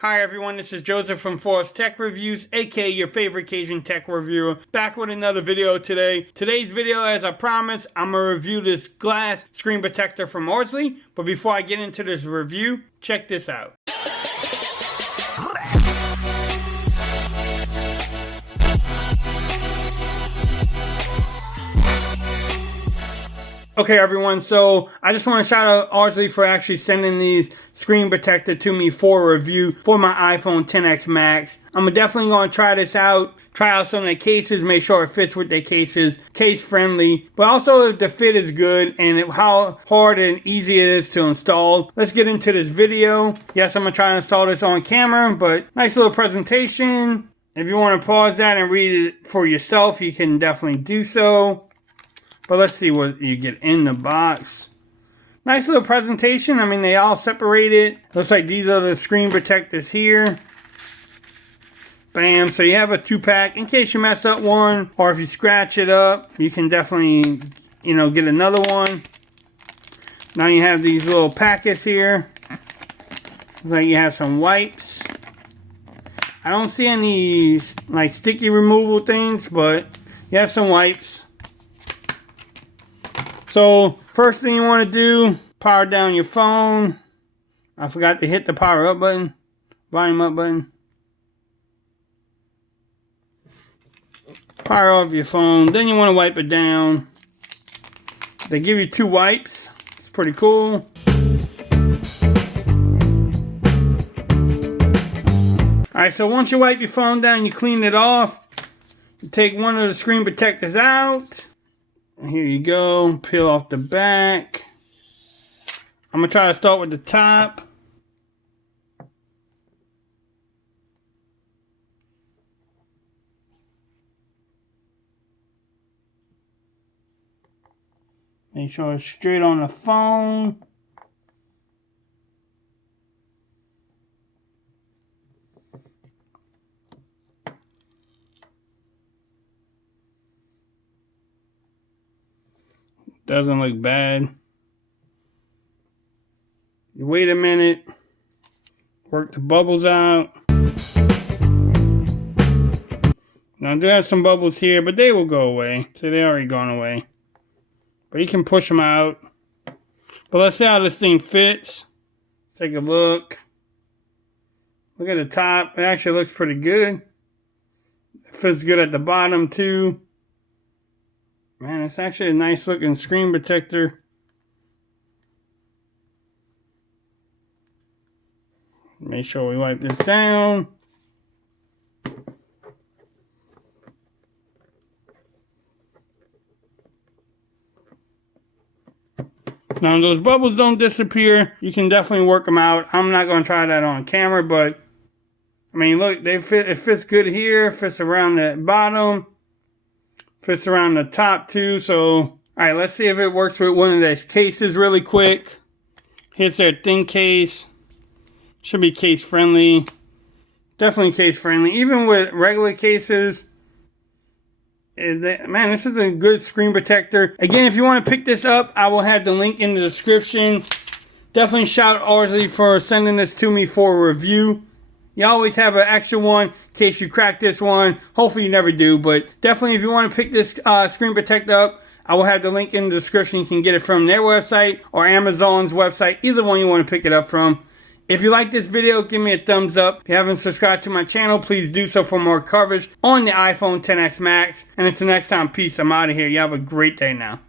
Hi everyone, this is Joseph from Forest Tech Reviews, aka your favorite Cajun tech reviewer, back with another video today. Today's video, as I promised, I'm going to review this glass screen protector from Orzly. But before I get into this review, check this out. Okay everyone, so I just want to shout out Orzly for actually sending these screen protector to me for a review for my iPhone XS Max. I'm definitely going to try this out, try out some of the cases, make sure it fits with their cases, case friendly, but also if the fit is good and how hard and easy it is to install. Let's get into this video. Yes, I'm going to try to install this on camera, but nice little presentation. If you want to pause that and read it for yourself, you can definitely do so. But let's see what you get in the box. Nice little presentation. I mean, they all separated. Looks like these are the screen protectors here. Bam. So you have a 2-pack in case you mess up one, or if you scratch it up, you can definitely, get another one. Now you have these little packets here. Looks like you have some wipes. I don't see any like sticky removal things, but you have some wipes. So first thing you want to do, power down your phone. I forgot to hit the power up button, volume up button. Power off your phone. Then you want to wipe it down. They give you 2 wipes. It's pretty cool. Alright, so once you wipe your phone down, you clean it off. You take one of the screen protectors out. Here you go, peel off the back. I'm going to try to start with the top. Make sure it's straight on the phone. Doesn't look bad. You wait a minute. Work the bubbles out. Now I do have some bubbles here, but they will go away. So they already gone away. But you can push them out. But let's see how this thing fits. Let's take a look. Look at the top. It actually looks pretty good. It fits good at the bottom too. Man, it's actually a nice looking screen protector. Make sure we wipe this down. Now those bubbles don't disappear. You can definitely work them out. I'm not going to try that on camera, but I mean, look, they fit. It fits good here. Fits around the bottom. Fits around the top too. So, alright, let's see if it works with one of these cases really quick. Here's their thin case. Should be case friendly. Definitely case friendly. Even with regular cases. Man, this is a good screen protector. Again, if you want to pick this up, I will have the link in the description. Definitely shout out Orzly for sending this to me for a review. You always have an extra one in case you crack this one. Hopefully you never do, but definitely if you want to pick this screen protector up, I will have the link in the description. You can get it from their website or Amazon's website, either one you want to pick it up from. If you like this video, give me a thumbs up. If you haven't subscribed to my channel, please do so for more coverage on the iPhone XS Max. And until next time, peace. I'm out of here. You have a great day now.